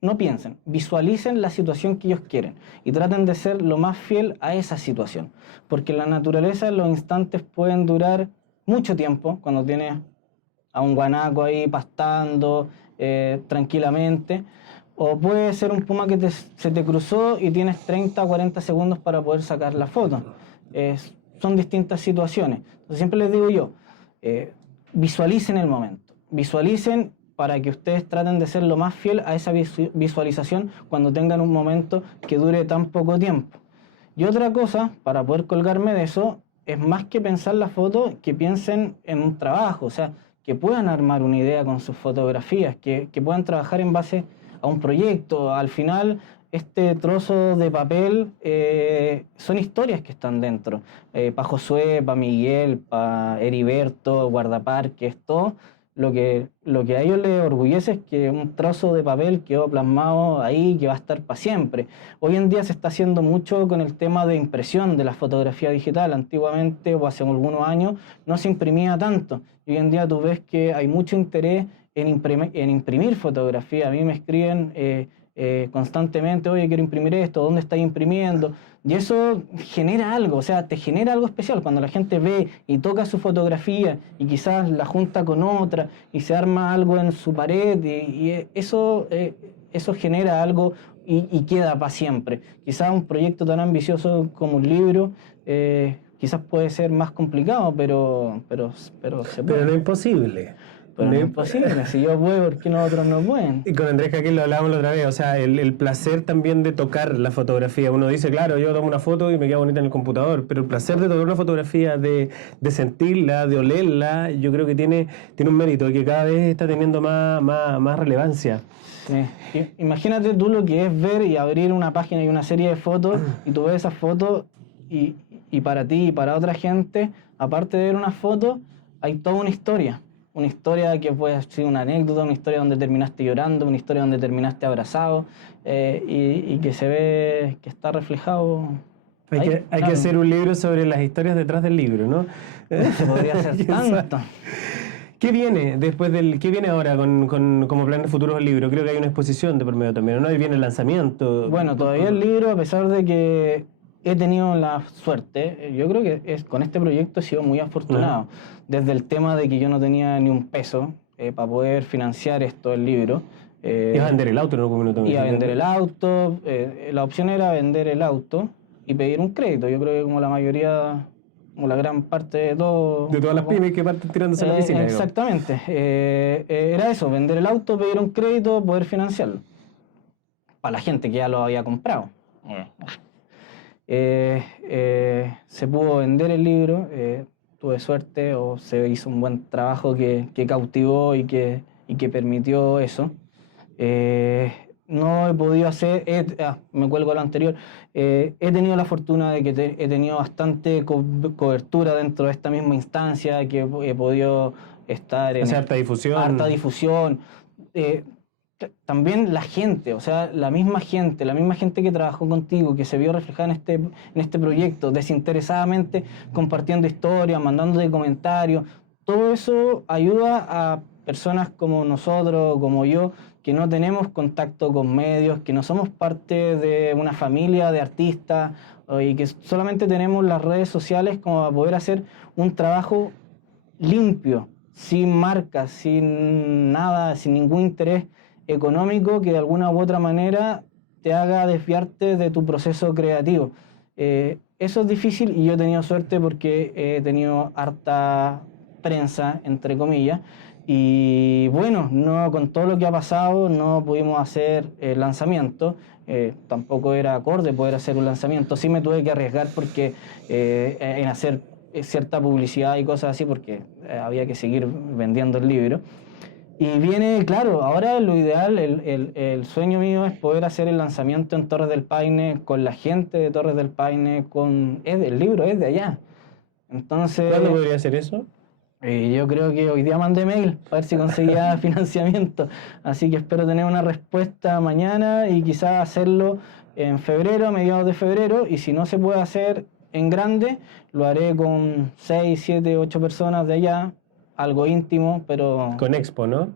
no piensen, visualicen la situación que ellos quieren y traten de ser lo más fiel a esa situación, porque en la naturaleza los instantes pueden durar mucho tiempo cuando tienes a un guanaco ahí pastando tranquilamente, o puede ser un puma que se te cruzó y tienes 30 o 40 segundos para poder sacar la foto. Son distintas situaciones. Entonces siempre les digo yo, visualicen el momento, visualicen para que ustedes traten de ser lo más fiel a esa visualización cuando tengan un momento que dure tan poco tiempo. Y otra cosa, para poder colgarme de eso, es más que pensar la foto, que piensen en un trabajo. O sea, que puedan armar una idea con sus fotografías, que puedan trabajar en base a un proyecto. Al final, este trozo de papel son historias que están dentro. Para Josué, para Miguel, para Heriberto, guardaparques, todo. Lo que a ellos les orgullece es que un trozo de papel quedó plasmado ahí, que va a estar para siempre. Hoy en día se está haciendo mucho con el tema de impresión de la fotografía digital. Antiguamente, o hace algunos años, no se imprimía tanto. Y hoy en día tú ves que hay mucho interés en imprimir fotografía. A mí me escriben constantemente, oye, quiero imprimir esto, ¿dónde estáis imprimiendo? Y eso genera algo, o sea, te genera algo especial cuando la gente ve y toca su fotografía y quizás la junta con otra y se arma algo en su pared y eso genera algo y queda para siempre. Quizás un proyecto tan ambicioso como un libro quizás puede ser más complicado, pero se puede. Pero no imposible. Pero no es imposible, si yo puedo, ¿por qué los otros no pueden? Y con Andrés Caquel lo hablábamos la otra vez, o sea, el placer también de tocar la fotografía. Uno dice, claro, yo tomo una foto y me queda bonita en el computador, pero el placer de tocar una fotografía, de sentirla, de olerla, yo creo que tiene un mérito y que cada vez está teniendo más relevancia. Sí. Imagínate tú lo que es ver y abrir una página y una serie de fotos y tú ves esas fotos y para ti y para otra gente, aparte de ver una foto, hay toda una historia. Una historia que puede ser una anécdota, una historia donde terminaste llorando, una historia donde terminaste abrazado y que se ve que está reflejado. Hay que hacer un libro sobre las historias detrás del libro, ¿no? Se podría hacer tanto. ¿Qué viene qué viene ahora como plan de futuro del libro? Creo que hay una exposición de por medio también, ¿no? Y viene el lanzamiento. Bueno, todavía el libro, a pesar de que he tenido la suerte, yo creo que con este proyecto he sido muy afortunado. Desde el tema de que yo no tenía ni un peso para poder financiar esto, el libro. Iba a vender el auto, ¿no? Iba a vender el auto. La opción era vender el auto y pedir un crédito. Yo creo que como la mayoría, como la gran parte de todo... De todas las pymes que parten tirándose en la piscina. Exactamente. Era eso, vender el auto, pedir un crédito, poder financiarlo. Para la gente que ya lo había comprado. Se pudo vender el libro, tuve suerte o se hizo un buen trabajo que cautivó y que permitió eso. No he podido hacer, me cuelgo lo anterior, he tenido la fortuna de que he tenido bastante cobertura dentro de esta misma instancia, que he podido estar en harta difusión. Harta difusión. También la gente, o sea, la misma gente que trabajó contigo, que se vio reflejada en este proyecto, desinteresadamente compartiendo historias, mandándote comentarios, todo eso ayuda a personas como nosotros, como yo, que no tenemos contacto con medios, que no somos parte de una familia de artistas y que solamente tenemos las redes sociales como para poder hacer un trabajo limpio, sin marcas, sin nada, sin ningún interés económico que de alguna u otra manera te haga desviarte de tu proceso creativo. Eso es difícil y yo he tenido suerte porque he tenido harta prensa, entre comillas, y bueno, no, con todo lo que ha pasado no pudimos hacer el lanzamiento, tampoco era acorde poder hacer un lanzamiento, sí me tuve que arriesgar porque en hacer cierta publicidad y cosas así porque había que seguir vendiendo el libro. Y viene, claro, ahora lo ideal, el sueño mío es poder hacer el lanzamiento en Torres del Paine con la gente de Torres del Paine, el libro es de allá. Entonces, ¿cuándo podría hacer eso? Yo creo que hoy día mandé mail para ver si conseguía financiamiento, así que espero tener una respuesta mañana y quizás hacerlo en febrero, a mediados de febrero, y si no se puede hacer en grande, lo haré con 6, 7, 8 personas de allá, algo íntimo, pero... Con expo, ¿no?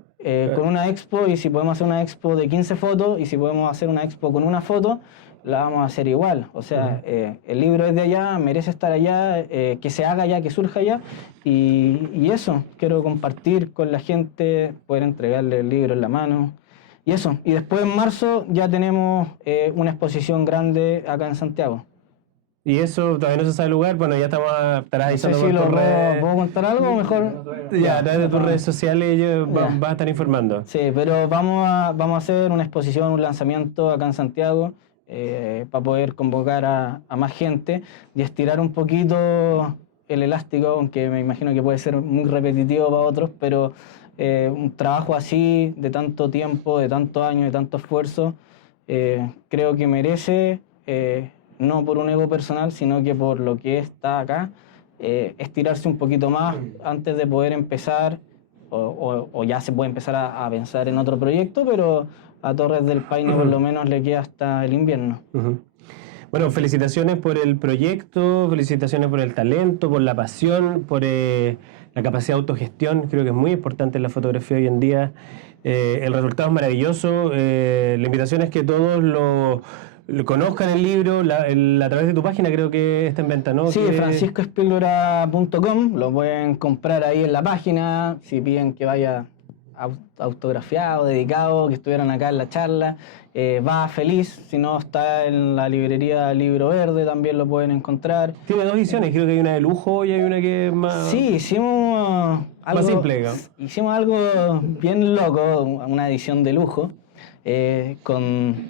Con una expo, y si podemos hacer una expo de 15 fotos, y si podemos hacer una expo con una foto, la vamos a hacer igual. O sea, el libro es de allá, merece estar allá, que se haga allá, que surja allá, y eso, quiero compartir con la gente, poder entregarle el libro en la mano, y eso. Y después en marzo ya tenemos una exposición grande acá en Santiago. ¿Y eso todavía no se sabe el lugar? Bueno, ya estarás avisando por tus redes. ¿Puedo contar algo o mejor? Ya, a través de tus redes sociales vas a estar informando. Sí, pero vamos a hacer una exposición, un lanzamiento acá en Santiago para poder convocar a más gente y estirar un poquito el elástico, aunque me imagino que puede ser muy repetitivo para otros, pero un trabajo así, de tanto tiempo, de tantos años, de tanto esfuerzo, creo que merece, no por un ego personal, sino que por lo que está acá, estirarse un poquito más antes de poder empezar, o ya se puede empezar a pensar en otro proyecto, pero a Torres del Paine por lo menos le queda hasta el invierno. Bueno, felicitaciones por el proyecto, felicitaciones por el talento, por la pasión, por la capacidad de autogestión. Creo que es muy importante en la fotografía hoy en día. El resultado es maravilloso. La invitación es que todos lo conozcan el libro a través de tu página, creo que está en venta, ¿no? Sí, franciscoespíldora.com, lo pueden comprar ahí en la página, si piden que vaya autografiado, dedicado, que estuvieran acá en la charla, va feliz. Si no, está en la librería Libro Verde, también lo pueden encontrar. Tiene 2 ediciones, creo que hay una de lujo y hay una que es más... Sí, hicimos algo, más simple, ¿no? Hicimos algo bien loco, una edición de lujo.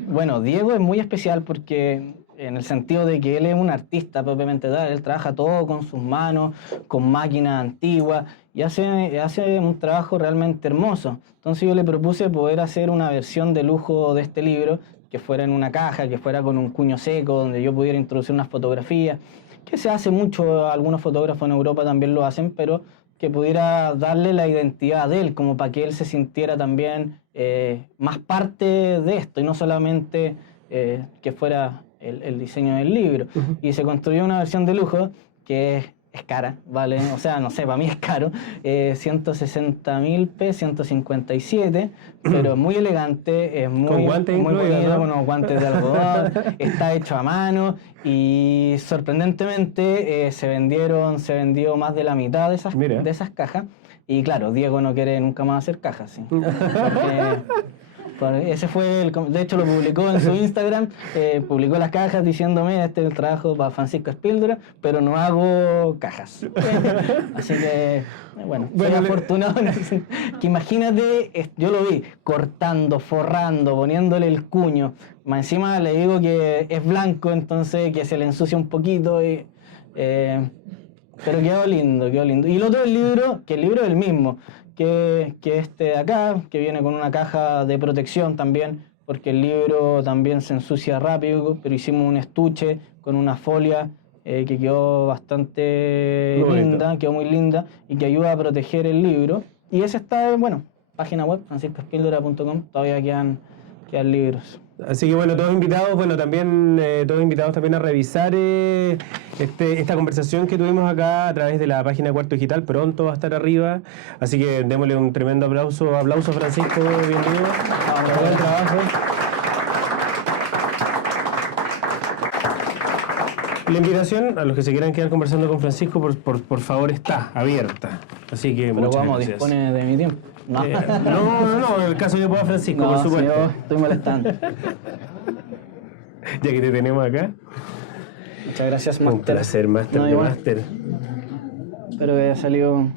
Bueno, Diego es muy especial porque en el sentido de que él es un artista propiamente tal, él trabaja todo con sus manos, con máquinas antiguas, y hace un trabajo realmente hermoso. Entonces yo le propuse poder hacer una versión de lujo de este libro, que fuera en una caja, que fuera con un cuño seco, donde yo pudiera introducir unas fotografías, que se hace mucho, algunos fotógrafos en Europa también lo hacen, pero que pudiera darle la identidad de él, como para que él se sintiera también más parte de esto, y no solamente que fuera el diseño del libro. Y se construyó una versión de lujo que es cara, ¿vale? O sea, no sé, para mí es caro, 160.000 pesos, 157, pero muy elegante, es muy, con guantes muy incluidos, bonito, ¿no? con unos guantes de algodón, está hecho a mano, y sorprendentemente se vendió más de la mitad de esas cajas. Y claro, Diego no quiere nunca más hacer cajas, ¿sí? Ese fue de hecho lo publicó en su Instagram, publicó las cajas diciéndome: este es el trabajo para Francisco Espíldora, pero no hago cajas. Así que, bueno, soy afortunado. Que imagínate, yo lo vi cortando, forrando, poniéndole el cuño. Más encima le digo que es blanco, entonces que se le ensucia un poquito. Pero quedó lindo, quedó lindo. Y el otro, el libro es el mismo que este de acá, que viene con una caja de protección también, porque el libro también se ensucia rápido, pero hicimos un estuche con una folia que quedó bastante linda, quedó muy linda, y que ayuda a proteger el libro. Y ese está, bueno, página web, franciscoespíldora.com, todavía quedan libros. Así que bueno, todos invitados también a revisar esta conversación que tuvimos acá a través de la página de Cuarto Digital. Pronto va a estar arriba, así que démosle un tremendo aplauso. Aplauso, Francisco, bienvenido. Buen trabajo. La invitación a los que se quieran quedar conversando con Francisco, por favor, está abierta. Así que pero muchas vamos, gracias. Dispone de mi tiempo. No, en el caso que pueda Francisco, no, por supuesto. Si yo estoy molestando. Ya que te tenemos acá. Muchas gracias, Máster. Un placer, Máster de Máster. Espero que haya salido